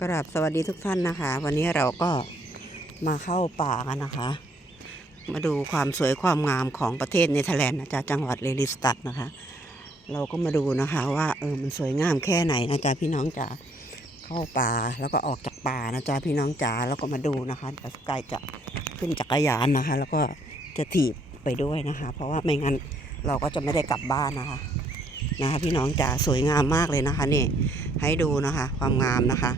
กราบสวัสดีทุกท่านนะคะ วันนี้เราก็มาเข้าป่ากันนะคะ มาดูความสวยความงามของประเทศเนเธอร์แลนด์นะจ๊ะจังหวัดเลลิสตัดนะคะ เราก็มาดูนะคะว่าเออมันสวยงามแค่ไหนนะจ๊ะพี่น้องจ๋าเข้าป่าแล้วก็ออกจากป่านะจ๊ะพี่น้องจ๋าแล้วก็มาดูนะคะเดี๋ยวสกายจะขึ้นจักรยานนะคะ แล้วก็จะถีบไปด้วยนะคะ เพราะว่าไม่งั้นเราก็จะไม่ได้กลับบ้านนะคะ นะคะพี่น้องจ๋าสวยงามมากเลยนะคะนี่ให้ดูนะคะ ความงามนะคะ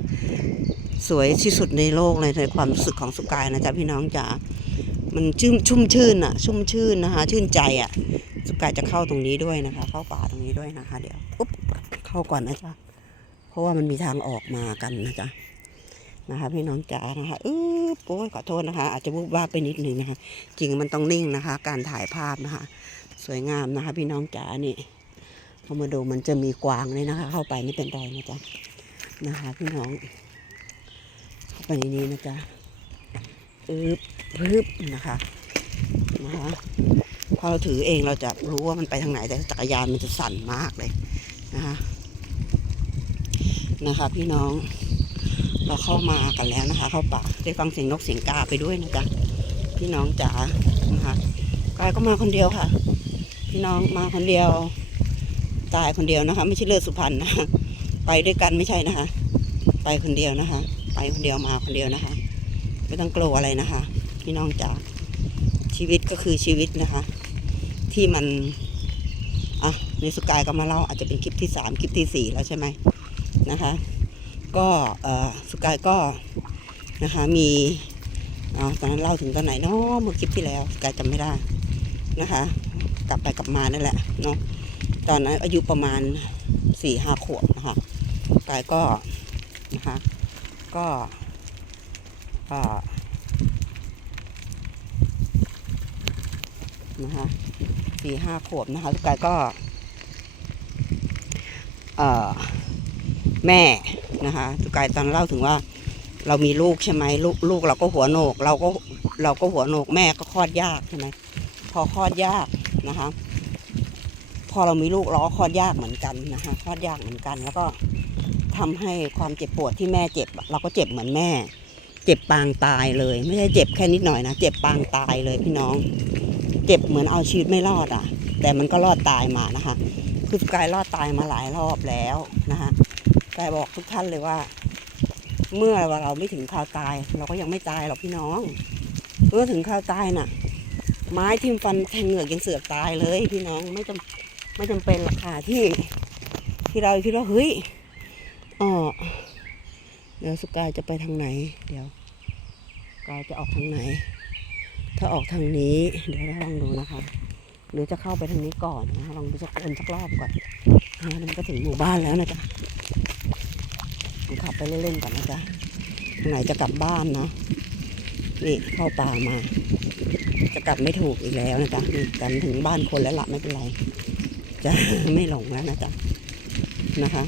สวยที่สุดในโลกเลยในความรู้สึกของสุกายนะจ๊ะพี่น้องจ๋ามันชุ่มชุ่มชื่นอะชุ่มชื่นนะคะ ชื่นใจอะสุกายจะเข้าตรงนี้ด้วยนะคะ เข้าป่าตรงนี้ด้วยนะคะ เดี๋ยวปุ๊บเข้าก่อนนะจ๊ะเพราะว่ามันมีทางออกมากันนะจ๊ะนะคะพี่น้องจ๋านะคะเออโอ้ยขอโทษนะคะ อาจจะวุบวาไปนิดหนึ่งนะคะ จริงมันต้องนิ่งนะคะ การถ่ายภาพนะคะ สวยงามนะคะ พี่น้องจ๋านี่ พอมาดูมันจะมีกวางเลยนะคะ เข้าไปไม่เป็นไรนะจ๊ะนะคะพี่น้อง เข้าไปในนี้นะจ๊ะอึบพึบนะคะนะคะพอเราถือเองเราจะรู้ว่ามันไปทางไหนแต่จักรยานมันจะสั่นมากเลยนะคะนะคะ พี่น้องเราเข้ามากันแล้วนะคะ เข้าป่าได้ฟังเสียงนกเสียงกาไปด้วยนะจ๊ะพี่น้องจ๋านะคะกายก็มาคนเดียวค่ะ พี่น้องมาคนเดียว ตายคนเดียวนะคะ ไม่ใช่เลือดสุพรรณนะคะไปด้วยกันไม่ใช่นะคะ ไปคนเดียวนะคะ ไปคนเดียวมาคนเดียวนะคะไม่ต้องกลัวอะไรนะคะพี่น้องจ๋าชีวิตก็คือชีวิตนะคะ ที่มันอะในสุกายก็มาเล่าอาจจะเป็นคลิปที่สามคลิปที่สี่แล้วใช่ไหมนะคะ ก็เอ่อสุกายก็นะคะมีเอตอนนั้นเล่าถึงตอนไหนเนาะเมื่อคลิปที่แล้วสุกายจำไม่ได้นะคะ กลับไปกลับมานั่นแหละเนาะ ตอนนั้นอายุประมาณสี่ห้าขวบนะคะกายก็นะคะก็นะคะสี่ห้าขวบนะคะกายก็แม่นะคะสุกายตอนเล่าถึงว่าเรามีลูกใช่ไหมลูกลูกเราก็หัวโหนก เราก็เราก็หัวโหนกแม่ก็คลอดยากใช่ไหมพอคลอดยากนะคะ อเรามีลูกเราก็คลอดยากเหมือนกันนะคะคลอดยากเหมือนกัน แล้วก็ทำให้ความเจ็บปวดที่แม่เจ็บ เราก็เจ็บเหมือนแม่ เจ็บปางตายเลย ไม่ใช่เจ็บแค่นิดหน่อยนะเจ็บปางตายเลยพี่น้อง เจ็บเหมือนเอาชีวิตไม่รอดอะ แต่มันก็รอดตายมานะคะ คือกายรอดตายมาหลายรอบแล้วนะคะกายบอกทุกท่านเลยว่า เมื่อเราไม่ถึงข่าวตาย เราก็ยังไม่ตายหรอกพี่น้อง เมื่อถึงข่าวตายน่ะ ไม้ทิ่มฟันแทงเหงือกยังเสือกตายเลยพี่น้องไม่จำ ไม่จำเป็นหรอกค่ะที่ที่เราคิดว่าเฮ้ยอ๋อเดี๋ยวสกายจะไปทางไหน เดี๋ยวกายจะออกทางไหน ถ้าออกทางนี้ เดี๋ยวเราลองดูนะคะ หรือจะเข้าไปทางนี้ก่อนนะลองดูสักคนสักรอบก่อนนะมันก็ถึงหมู่บ้านแล้วนะจ๊ะขับไปเล่นๆก่อนนะจ๊ะไหนจะกลับบ้านนะนี่เข้าป่ามา จะกลับไม่ถูกอีกแล้วนะจ๊ะนี่กันถึงบ้านคนแล้วละไม่เป็นไร จะไม่หลงแล้วนะจ๊ะนะคะ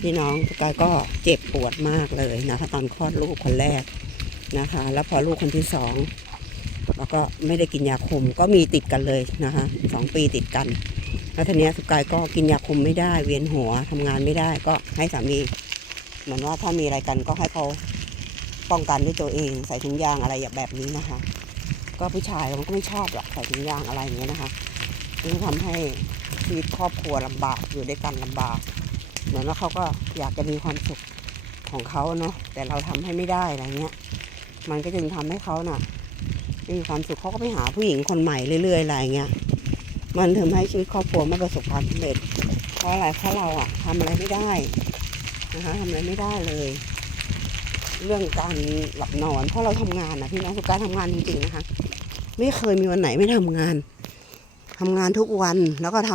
พี่น้องสกายก็เจ็บปวดมากเลยนะคะตอนคลอดลูกคนแรกนะคะ แล้วพอลูกคนที่สองแล้วก็ไม่ได้กินยาคุมก็มีติดกันเลยนะคะสองปีติดกัน แล้วทีเนี้ยสกายก็กินยาคุมไม่ได้ เวียนหัวทำงานไม่ได้ก็ให้สามีเหมือนว่าถ้ามีอะไรกันก็ให้เขาป้องกันด้วยตัวเองใส่ถุงยางอะไรแบบนี้นะคะ ก็ผู้ชายมันก็ไม่ชอบหรอกใส่ถุงยางอะไรอย่างเงี้ยนะคะซึ่งทำให้ ชีวิตครอบครัวลำบากอยู่ด้วยกันลำบาก เหมือนว่าเขาก็อยากจะมีความสุขของเขาเนาะแต่เราทำให้ไม่ได้อะไรเงี้ย มันก็จึงทำให้เขาน่ะไม่มีความสุขเขาก็ไปหาผู้หญิงคนใหม่เรื่อยๆอะไรเงี้ยมันทำให้ชีวิตครอบครัวไม่ประสบความสำเร็จเพราะอะไรเพราะเราอะทำอะไรไม่ได้นะคะทำอะไรไม่ได้เลย เรื่องการหลับนอน เพราะเราทำงานนะพี่น้องสุการทำงานจริงๆนะคะ ไม่เคยมีวันไหนไม่ทำงาน ทำงานทุกวันแล้วก็ท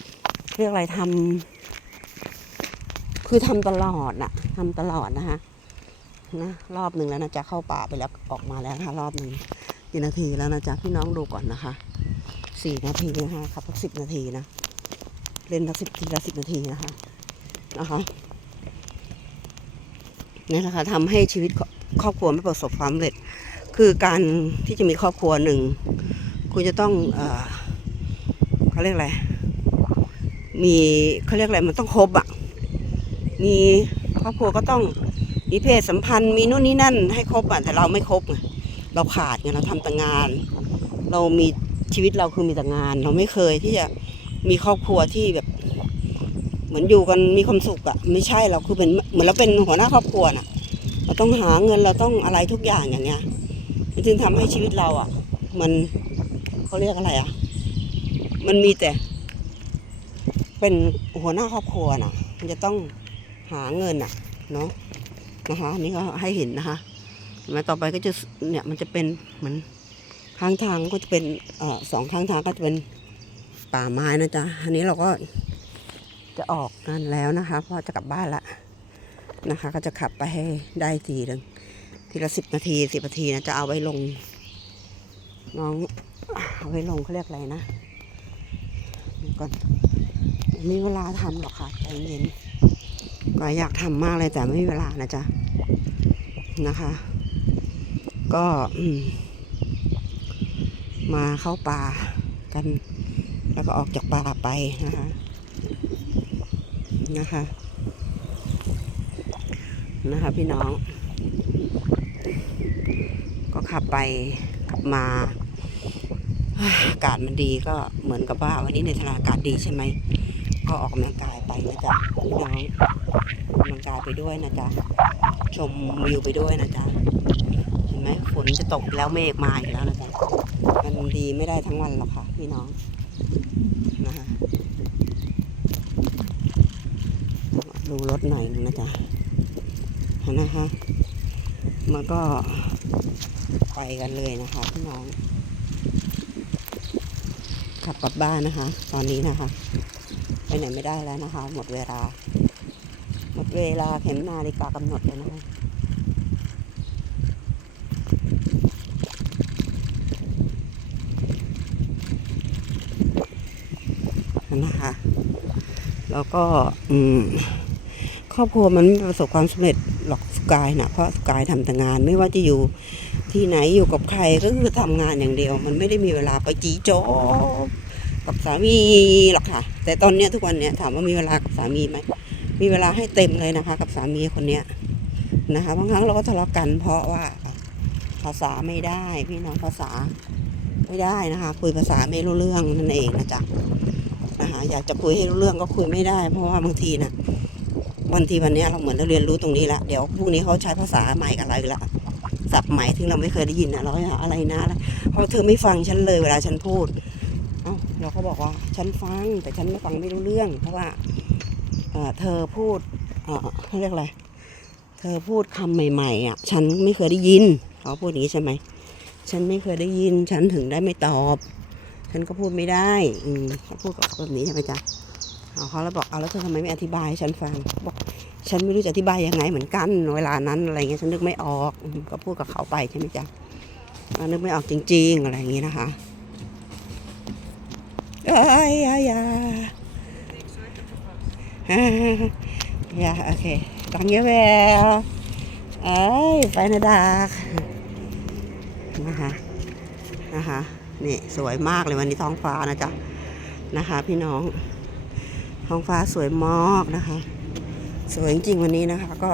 ำเรียกอะไรทำคือทำตลอดน่ะทำตลอดนะคะนะรอบหนึ่งแล้วนะจ๊ะเข้าป่าไปแล้วออกมาแล้วนะคะรอบหนึ่งกี่นาทีแล้วนะจ๊ะพี่น้องดูก่อนนะคะสี่นาทีนะคะขับสักสิบนาทีนะเล่นสักสิบทีละสิบนาทีนะคะนะคะนี่แหละค่ะทำให้ชีวิตครอบครัวไม่ประสบความสำเร็จ คือการที่จะมีครอบครัวหนึ่งคุณจะต้องอ เขาเรียกอะไร มีเขาเรียกอะไรมันต้องครบอะ่ะ มีครอบครัวก็ต้องมีเพศสัมพันธ์มีนู่นนี่นั่น ให้ครบอะแต่เราไม่ครบไงเราขาดไงเราทำแต่งาน เรามีชีวิตเราคือมีแต่งาน เราไม่เคยที่จะมีครอบครัวที่แบบ เหมือนอยู่กันมีความสุขอะไม่ใช่เราคือเป็นเหมือนเราเป็นหัวหน้าครอบครัวน่ะ เราต้องหาเงินเราต้องอะไรทุกอย่างอย่างเงี้ยมันจึงทำให้ชีวิตเราอะมันเขาเรียกอะไรอะ มันมีแต่ เป็นหัวหน้าครอบครัวน่ะ มันจะต้องหาเงินอะเนาะนะคะอันนี่ก็ให้เห็นนะคะเห็นไหมาต่อไปก็จะเนี่ยมันจะเป็นเหมือนข้างทางก็จะเป็นเอ่อสองข้างทางก็จะเป็นป่าไม้นะจ๊ะอันนี้เราก็จะออกกันแล้วนะคะเพราะจะกลับบ้านละนะคะ ก็จะขับไปให้ได้ทีหนึ่งทีละสิบนาทีสิบนาทีนะจะเอาไว้ลง น้องเอาไว้ลงเขาเรียกอะไรนะ ก่อนไม่มีเวลาทำหรอกค่ะใจเย็นก็อยากทำมากเลยแต่ไม่มีเวลานะจ๊ะนะคะ ก็มาเข้าป่ากัน แล้วก็ออกจากป่าไปนะคะนะคะ นะคะพี่น้อง ก็ขับไปขับมา อากาศมันดีก็เหมือนกับว่าวันนี้ในทะเลอากาศดีใช่ไหมก็ออกกำลังกายไปนะจ๊ะพี่น้องออกกำลังกายไปด้วยนะจ๊ะชมวิวไปด้วยนะจ๊ะเห็นไหมฝนจะตกแล้วเมฆมาอีกแล้วนะจ๊ะมันดีไม่ได้ทั้งวันหรอกค่ะพี่น้องนะคะดูรถหน่อยนึงนะจ๊ะนะคะมันก็ไปกันเลยนะคะพี่น้อง ขับกลับบ้านนะคะ ตอนนี้นะคะ ไปไหนไม่ได้แล้วนะคะ หมดเวลา หมดเวลาเข็มนาฬิกากำหนดเลยนะคะนะคะ แล้วก็อืมครอบครัวมันไม่ประสบความสำเร็จหรอกสกายนะเพราะสกายทำแต่งานไม่ว่าจะอยู่ ที่ไหนอยู่กับใครก็คือทำงานอย่างเดียว มันไม่ได้มีเวลาไปจีโจ้กับสามีหรอกค่ะ แต่ตอนเนี้ยทุกวันเนี้ยถามว่ามีเวลากับสามีไหมมีเวลาให้เต็มเลยนะคะ กับสามีคนเนี้ยนะคะบางครั้งเราก็ทะเลาะกัน เพราะว่าภาษาไม่ได้ พี่น้องภาษาไม่ได้นะคะ คุยภาษาไม่รู้เรื่องนั่นเองนะจ๊ะนะคะอยากจะคุยให้รู้เรื่องก็คุยไม่ได้ เพราะว่าบางทีน่ะวันทีวันนี้เราเหมือนเราเรียนรู้ตรงนี้ละเดี๋ยวพรุ่งนี้เขาใช้ภาษาใหม่กับเราอีกละ ศัพท์ใหม่ที่เราไม่เคยได้ยินนะเราอะไรนะเพราะเธอไม่ฟังฉันเลยเวลาฉันพูดเอ้าเราก็บอกว่าฉันฟังแต่ฉันไม่ฟังไม่รู้เรื่อง เพราะว่าเธอพูดเขาเรียกอะไรเธอพูดคำใหม่ๆอะฉันไม่เคยได้ยินเขาพูดอย่างนี้ใช่ไหมฉันไม่เคยได้ยิน ฉันถึงได้ไม่ตอบ ฉันก็พูดไม่ได้อืมเขาพูดกับแบบนี้ใช่ไหมจ๊ะเอาเขาแล้วบอกเอาแล้วเธอทำไมไม่อธิบายให้ฉันฟังบอก ฉันไม่รู้จะอธิบายยังไงเหมือนกัน เวลานั้นอะไรเงี้ยฉันนึกไม่ออกก็พูดกับเขาไปใช่ไหมจ๊ะนึกไม่ออกจริง ๆ อะไรอย่างงี้นะคะเอ้ยยายาฮ่ายโอเคตังเยอะแววเอ้ยไฟนาดากนะคะนะคะนี่สวยมากเลยวันนี้ท้องฟ้านะจ๊ะนะคะ พี่น้อง ท้องฟ้าสวยมากนะคะ สวยจริงๆวันนี้นะคะ ก็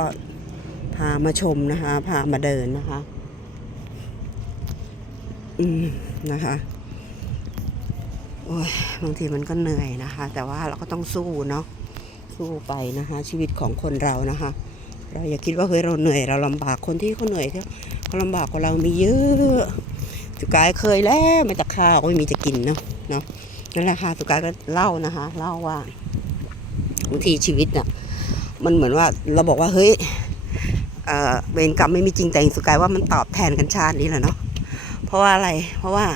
พามาชมนะคะ พามาเดินนะคะ อืมนะคะโอ้ยบางทีมันก็เหนื่อยนะคะ แต่ว่าเราก็ต้องสู้เนาะสู้ไปนะคะ ชีวิตของคนเรานะคะ เราอย่าคิดว่าเฮ้ยเราเหนื่อยเราลำบากคนที่เขาเหนื่อยเขาลำบากกว่าเรามีเยอะสุกายเคยแล้วไม่แต่ข้าวก็ไม่มีจะกินเนาะเนาะนั่นแหละค่ะสุกายก็เล่านะคะ เล่าว่าบางทีชีวิตน่ะ มันเหมือนว่าเราบอกว่าเฮ้ยเวรกรรมไม่มีจริงแต่สุกายว่ามันตอบแทนกันชาตินี้แหละเนาะเพราะว่าอะไรเพราะว่า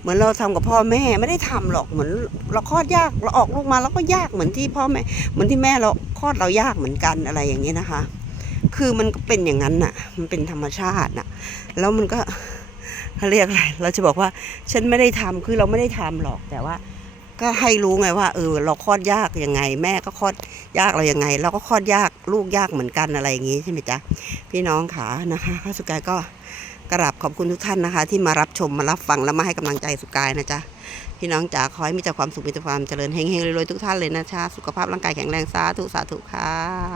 เหมือนเราทำกับพ่อแม่ไม่ได้ทำหรอกเหมือนเราคลอดยากเราออกลูกมาแล้วก็ยากเหมือนที่พ่อแม่เหมือนที่แม่เราคลอดเรายากเหมือนกันอะไรอย่างเงี้นะคะ คือมันก็เป็นอย่างนั้นน่ะ มันเป็นธรรมชาติน่ะ แล้วมันก็เขาเรียกอะไรเราจะบอกว่าฉันไม่ได้ทำคือเราไม่ได้ทำหรอกแต่ว่า ก็ให้รู้ไงว่าเออเราคลอดยากยังไง แม่ก็คลอดยากเรายังไง เราก็คลอดยากลูกยากเหมือนกันอะไรอย่างงี้ใช่ไหมจ๊ะพี่น้องขานะคะข้าสุกายก็กราบขอบคุณทุกท่านนะคะ ที่มารับชมมารับฟังและมาให้กำลังใจสุกายนะจ๊ะพี่น้องจ๋าขอให้มีแต่ความสุขมีแต่ความเจริญเฮงๆรวยๆทุกท่านเลยนะจ๊ะสุขภาพร่างกายแข็งแรงสาธุสาธุค่ะ